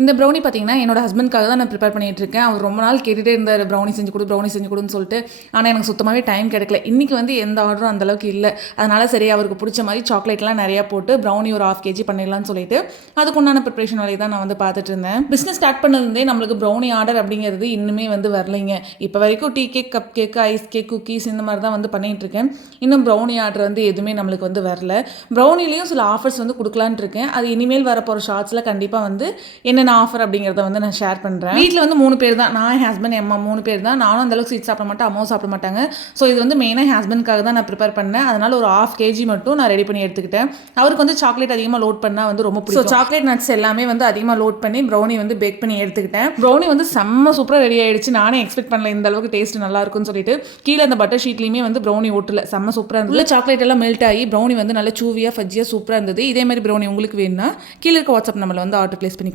இந்த ப்ரௌனி பார்த்தீங்கன்னா, என்னோட ஹஸ்பண்ட்காக தான் நான் ப்ரிப்பேர் பண்ணிட்டுருக்கேன். அவர் ரொம்ப நாள் கேட்டுட்டே இருந்தார், ப்ரௌனி செஞ்சு கொடு, ப்ரௌனி செஞ்சு கொடுன்னு சொல்லிட்டு. ஆனா, எனக்கு சுத்தமாவே டைம் கிடைக்கல. இன்னைக்கு வந்து எந்த ஆர்டரும் அந்த அளவுக்கு இல்ல. அதனால சரி அவருக்கு புடிச்ச மாரி சாக்லேட்லாம் நெறையா போட்டு ப்ரௌனி ஒரு 1/2 கேஜி பண்ணிடலாம்னு சொல்லிட்டு, அதுக்குண்டான ப்ரிப்பரேஷன் வேலைய தான் நான் வந்து பார்த்துட்டு இருந்தேன். பிசினஸ் ஸ்டார்ட் பண்ணதுலேருந்தே நம்மளுக்கு ப்ரௌனி ஆர்டர் அப்படிங்கிறது இன்னுமே வந்து வரலைங்க. இப்போ வரைக்கும் tea cake, cupcake, ice cake, cookies இந்த மாதிரி தான் வந்து பண்ணிட்டு இருக்கேன். இன்னும் ப்ரௌனி ஆர்டர் வந்து எதுவுமே நம்மளுக்கு வந்து வரல. ப்ரௌனிலையும் சில ஆஃபர்ஸ் வந்து குடுக்கலான்னு இருக்கேன். அது இனிமேல் வரப்போற ஷார்ட்ஸ்ல கண்டிப்பா வந்து என்னென்ன ஆஃபர் அப்படிங்கிறத வந்து நான் ஷேர் பண்ணுறேன். வீட்டில் வந்து 3 பேர் தான். நான், என் ஹஸ்பண்ட், என் அம்மா 3 பேர் தான். நானும் அந்தளவுக்கு ஸ்வீட் சாப்பிட மாட்டேன், அம்மாவும் சாப்பிட மாட்டாங்க. ஸோ இது வந்து மெயினாக என் ஹஸ்பண்ட்காக தான் நான் ப்ரிப்பேர் பண்ணேன். அதனால ஒரு 1/2 கேஜி மட்டும் நான் ரெடி பண்ணி எடுத்துக்கிட்டேன். அவருக்கு வந்து சாக்லேட் அதிகமாக லோட் பண்ணால் வந்து ரொம்ப பிடிக்கும். ஸோ சாக்லேட் நட்ஸ் எல்லாமே வந்து அதிகமாக லோட் பண்ணி ப்ரௌனி வந்து பேக் பண்ணி எடுத்துக்கிட்டேன். ப்ரௌனி வந்து செம்ம சூப்பராக ரெடி ஆயிடுச்சு. நானே எக்ஸ்பெக்ட் பண்ணல இந்த அளவுக்கு டேஸ்ட் நல்லா இருக்கும்னு சொல்லிட்டு. கீழே அந்த பட்டர் ஷீட்லையுமே வந்து ப்ரௌனி ஒட்டல, செம்ம சூப்பராக இருந்தது. உள்ள சாக்லேட் எல்லாம் மெல்ட் ஆகி ப்ரௌனி வந்து நல்ல சூவியாக ஃபஜ்ஜியாக சூப்பராக இருந்தது. இதே மாதிரி ப்ரௌனி உங்களுக்கு வேணும்னா கீழே இருக்க வாட்ஸ்அப் நம்பரில் வந்து ஆர்டர் பிளேஸ் பண்ணி